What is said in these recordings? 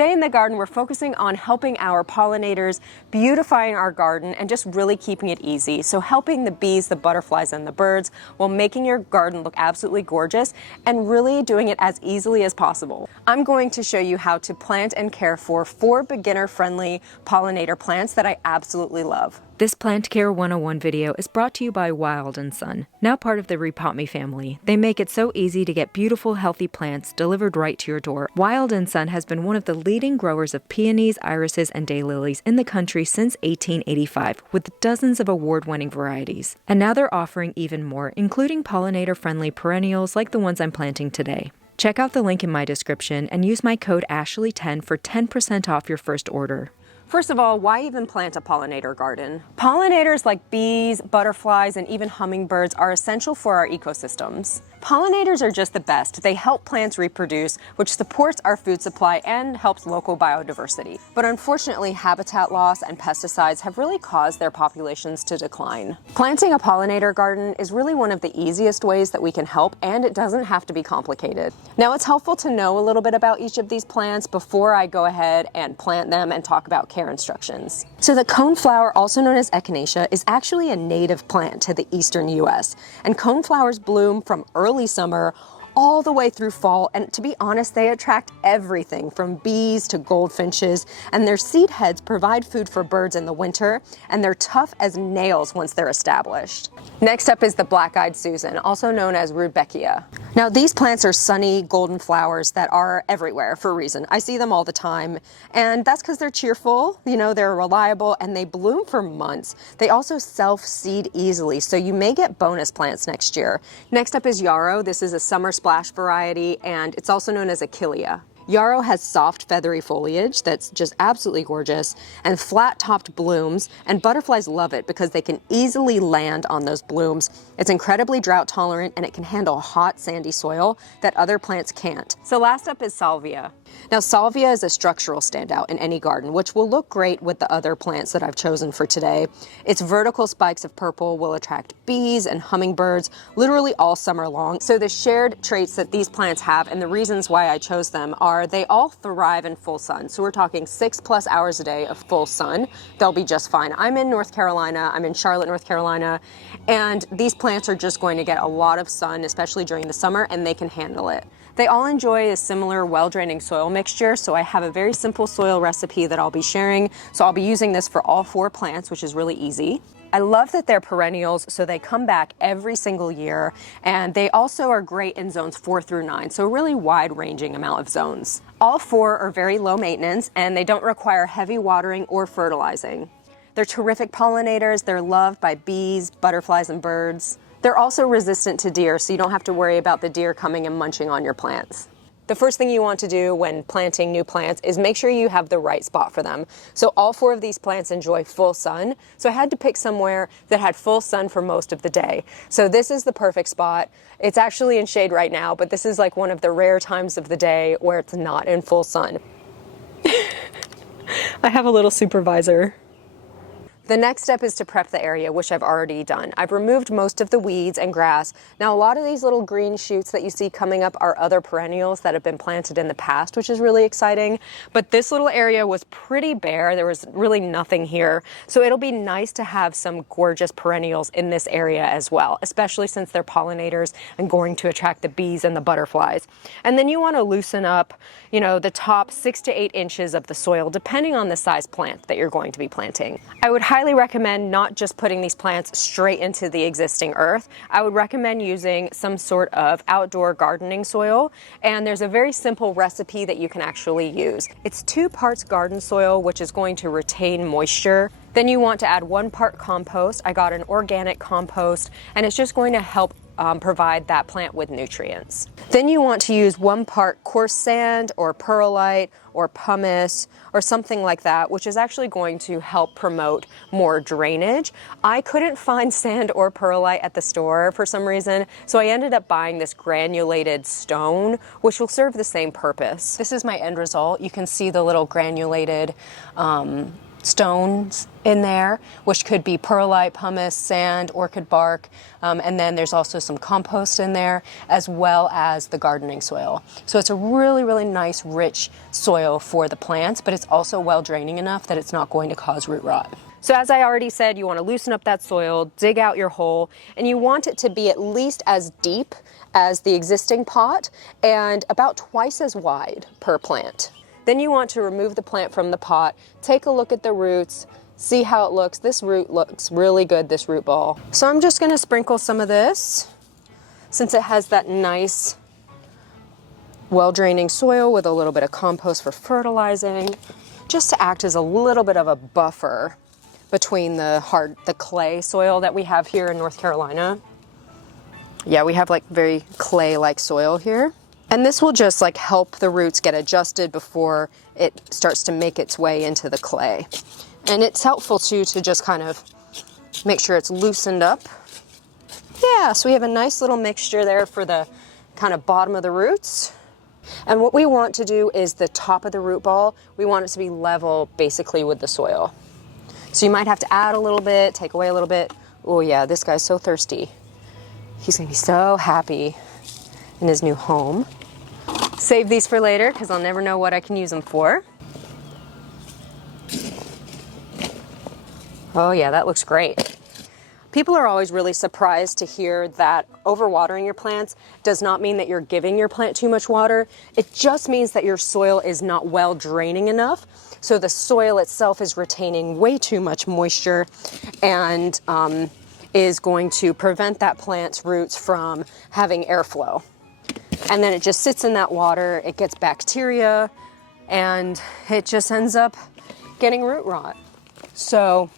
Today in the garden, we're focusing on helping our pollinators, beautifying our garden, and just really keeping it easy. So helping the bees, the butterflies, and the birds while making your garden look absolutely gorgeous and really doing it as easily as possible. I'm going to show you how to plant and care for 4 beginner-friendly pollinator plants that I absolutely love. This Plant Care 101 video is brought to you by Wild & Son, now part of the rePotme family. They make it so easy to get beautiful, healthy plants delivered right to your door. Wild & Son has been one of the leading growers of peonies, irises, and daylilies in the country since 1885, with dozens of award-winning varieties. And now they're offering even more, including pollinator-friendly perennials like the ones I'm planting today. Check out the link in my description and use my code Ashley10 for 10% off your first order. First of all, why even plant a pollinator garden? Pollinators like bees, butterflies, and even hummingbirds are essential for our ecosystems. Pollinators are just the best. They help plants reproduce, which supports our food supply and helps local biodiversity. But unfortunately, habitat loss and pesticides have really caused their populations to decline. Planting a pollinator garden is really one of the easiest ways that we can help, and it doesn't have to be complicated. Now, it's helpful to know a little bit about each of these plants before I go ahead and plant them and talk about care instructions. So the coneflower, also known as echinacea, is actually a native plant to the eastern US, and coneflowers bloom from early summer all the way through fall, and to be honest, they attract everything from bees to goldfinches, and their seed heads provide food for birds in the winter, and they're tough as nails once they're established. Next up is the black-eyed Susan, also known as rudbeckia. Now, these plants are sunny golden flowers that are everywhere for a reason. I see them all the time, and that's because they're cheerful, they're reliable, and they bloom for months. They also self-seed easily, so you may get bonus plants next year. Next up is Yarrow. This is a summer splash variety, and it's also known as Achillea. Yarrow has soft, feathery foliage that's just absolutely gorgeous and flat-topped blooms, and butterflies love it because they can easily land on those blooms. It's incredibly drought-tolerant, and it can handle hot, sandy soil that other plants can't. So last up is Salvia. Now, Salvia is a structural standout in any garden, which will look great with the other plants that I've chosen for today. Its vertical spikes of purple will attract bees and hummingbirds literally all summer long. So the shared traits that these plants have and the reasons why I chose them are they all thrive in full sun. So we're talking 6+ hours a day of full sun. They'll be just fine. I'm in North Carolina. I'm in Charlotte, North Carolina, and these plants are just going to get a lot of sun, especially during the summer, and they can handle it. They all enjoy a similar well-draining soil mixture, so I have a very simple soil recipe that I'll be sharing. So I'll be using this for all 4 plants, which is really easy. I love that they're perennials, so they come back every single year, and they also are great in zones 4 through 9, so a really wide-ranging amount of zones. All 4 are very low maintenance, and they don't require heavy watering or fertilizing. They're terrific pollinators. They're loved by bees, butterflies, and birds. They're also resistant to deer, so you don't have to worry about the deer coming and munching on your plants. The first thing you want to do when planting new plants is make sure you have the right spot for them. So all 4 of these plants enjoy full sun, so I had to pick somewhere that had full sun for most of the day. So this is the perfect spot. It's actually in shade right now, but this is like one of the rare times of the day where it's not in full sun. I have a little supervisor. The next step is to prep the area, which I've already done. I've removed most of the weeds and grass. Now, a lot of these little green shoots that you see coming up are other perennials that have been planted in the past, which is really exciting. But this little area was pretty bare. There was really nothing here. So it'll be nice to have some gorgeous perennials in this area as well, especially since they're pollinators and going to attract the bees and the butterflies. And then you want to loosen up, the top 6 to 8 inches of the soil, depending on the size plant that you're going to be planting. I would highly recommend not just putting these plants straight into the existing earth. I would recommend using some sort of outdoor gardening soil, and there's a very simple recipe that you can actually use. It's 2 parts garden soil, which is going to retain moisture. Then you want to add 1 part compost. I got an organic compost, and it's just going to help provide that plant with nutrients. Then you want to use 1 part coarse sand or perlite or pumice or something like that, which is actually going to help promote more drainage. I couldn't find sand or perlite at the store for some reason, so I ended up buying this granulated stone, which will serve the same purpose. This is my end result. You can see the little granulated stones in there, which could be perlite, pumice, sand, orchid bark, and then there's also some compost in there, as well as the gardening soil. So it's a really, really nice, rich soil for the plants, but it's also well draining enough that it's not going to cause root rot. So as I already said, you want to loosen up that soil, dig out your hole, and you want it to be at least as deep as the existing pot and about twice as wide per plant. Then you want to remove the plant from the pot, take a look at the roots, see how it looks. This root looks really good, this root ball. So I'm just going to sprinkle some of this, since it has that nice, well-draining soil with a little bit of compost for fertilizing, just to act as a little bit of a buffer between the clay soil that we have here in North Carolina. Yeah, we have like very clay-like soil here. And this will just like help the roots get adjusted before it starts to make its way into the clay. And it's helpful too to just kind of make sure it's loosened up. Yeah, so we have a nice little mixture there for the kind of bottom of the roots. And what we want to do is the top of the root ball, we want it to be level basically with the soil. So you might have to add a little bit, take away a little bit. Oh yeah, this guy's so thirsty. He's gonna be so happy in his new home. Save these for later because I'll never know what I can use them for. Oh yeah, that looks great. People are always really surprised to hear that overwatering your plants does not mean that you're giving your plant too much water. It just means that your soil is not well draining enough. So the soil itself is retaining way too much moisture and is going to prevent that plant's roots from having airflow. And then it just sits in that water, it gets bacteria, and it just ends up getting root rot. So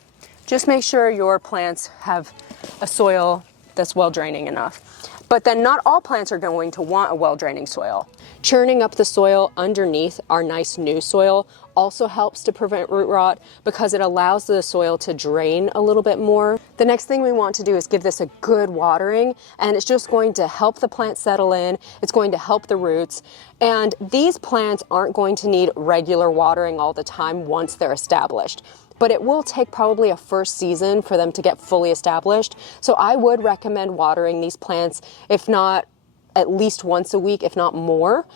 just make sure your plants have a soil that's well draining enough. But then not all plants are going to want a well draining soil. Churning up the soil underneath our nice new soil also helps to prevent root rot because it allows the soil to drain a little bit more. The next thing we want to do is give this a good watering, and it's just going to help the plant settle in. It's going to help the roots. And these plants aren't going to need regular watering all the time once they're established. But it will take probably a first season for them to get fully established. So I would recommend watering these plants, if not at least once a week, if not more,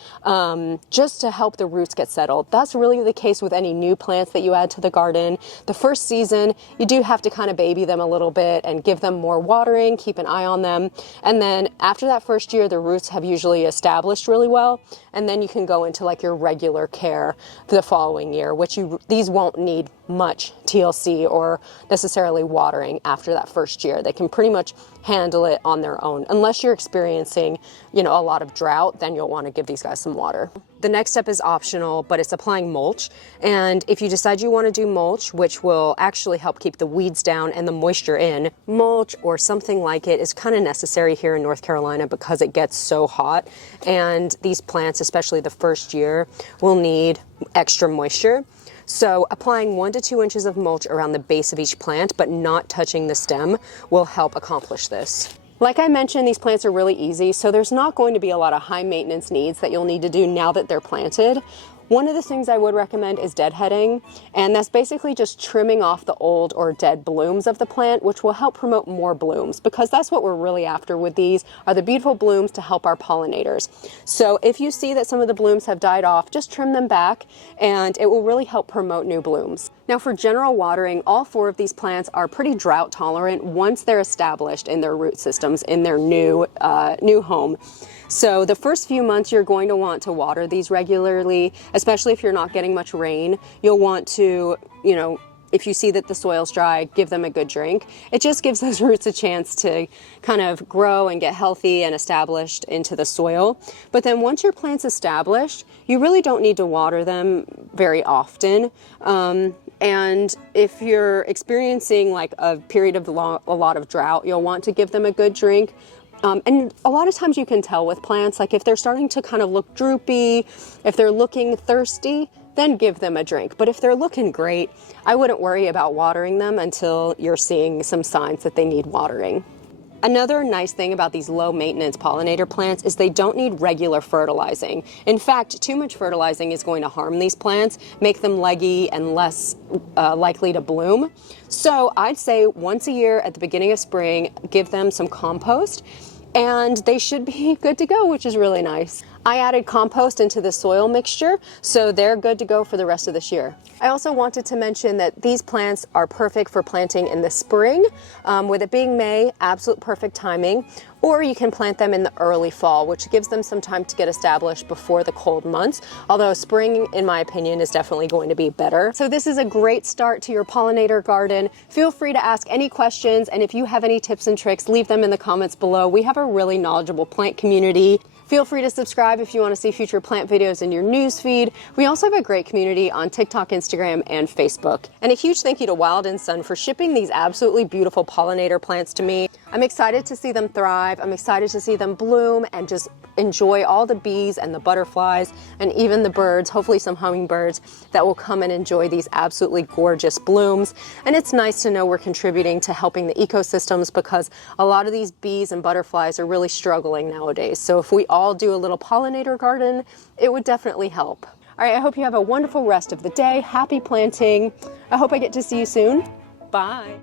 just to help the roots get settled. That's really the case with any new plants that you add to the garden. The first season, you do have to kind of baby them a little bit and give them more watering, keep an eye on them. And then after that first year, the roots have usually established really well. And then you can go into like your regular care the following year, which these won't need much TLC or necessarily watering after that first year. They can pretty much handle it on their own. Unless you're experiencing, a lot of drought, then you'll want to give these guys some water. The next step is optional, but it's applying mulch. And if you decide you want to do mulch, which will actually help keep the weeds down and the moisture in, mulch or something like it is kind of necessary here in North Carolina because it gets so hot. And these plants, especially the first year, will need extra moisture. So applying 1 to 2 inches of mulch around the base of each plant, but not touching the stem, will help accomplish this. Like I mentioned, these plants are really easy, so there's not going to be a lot of high maintenance needs that you'll need to do now that they're planted. One of the things I would recommend is deadheading, and that's basically just trimming off the old or dead blooms of the plant, which will help promote more blooms, because that's what we're really after with these, are the beautiful blooms to help our pollinators. So if you see that some of the blooms have died off, just trim them back, and it will really help promote new blooms. Now for general watering, all 4 of these plants are pretty drought tolerant once they're established in their root systems in their new home. So the first few months you're going to want to water these regularly, especially if you're not getting much rain. You'll want to, if you see that the soil's dry, give them a good drink. It just gives those roots a chance to kind of grow and get healthy and established into the soil. But then once your plant's established, you really don't need to water them very often. And if you're experiencing like a period of a lot of drought, you'll want to give them a good drink. And a lot of times you can tell with plants, like if they're starting to kind of look droopy, if they're looking thirsty, then give them a drink. But if they're looking great, I wouldn't worry about watering them until you're seeing some signs that they need watering. Another nice thing about these low maintenance pollinator plants is they don't need regular fertilizing. In fact, too much fertilizing is going to harm these plants, make them leggy and less likely to bloom. So I'd say once a year at the beginning of spring, give them some compost and they should be good to go, which is really nice. I added compost into the soil mixture, so they're good to go for the rest of this year. I also wanted to mention that these plants are perfect for planting in the spring, with it being May, absolute perfect timing, or you can plant them in the early fall, which gives them some time to get established before the cold months, although spring, in my opinion, is definitely going to be better. So this is a great start to your pollinator garden. Feel free to ask any questions, and if you have any tips and tricks, leave them in the comments below. We have a really knowledgeable plant community. Feel free to subscribe if you want to see future plant videos in your news feed. We also have a great community on TikTok, Instagram, and Facebook. And a huge thank you to Wild & Son for shipping these absolutely beautiful pollinator plants to me. I'm excited to see them thrive. I'm excited to see them bloom and just enjoy all the bees and the butterflies and even the birds, hopefully some hummingbirds, that will come and enjoy these absolutely gorgeous blooms. And it's nice to know we're contributing to helping the ecosystems, because a lot of these bees and butterflies are really struggling nowadays. So if we all do a little pollinator garden, it would definitely help. All right, I hope you have a wonderful rest of the day. Happy planting. I hope I get to see you soon. Bye.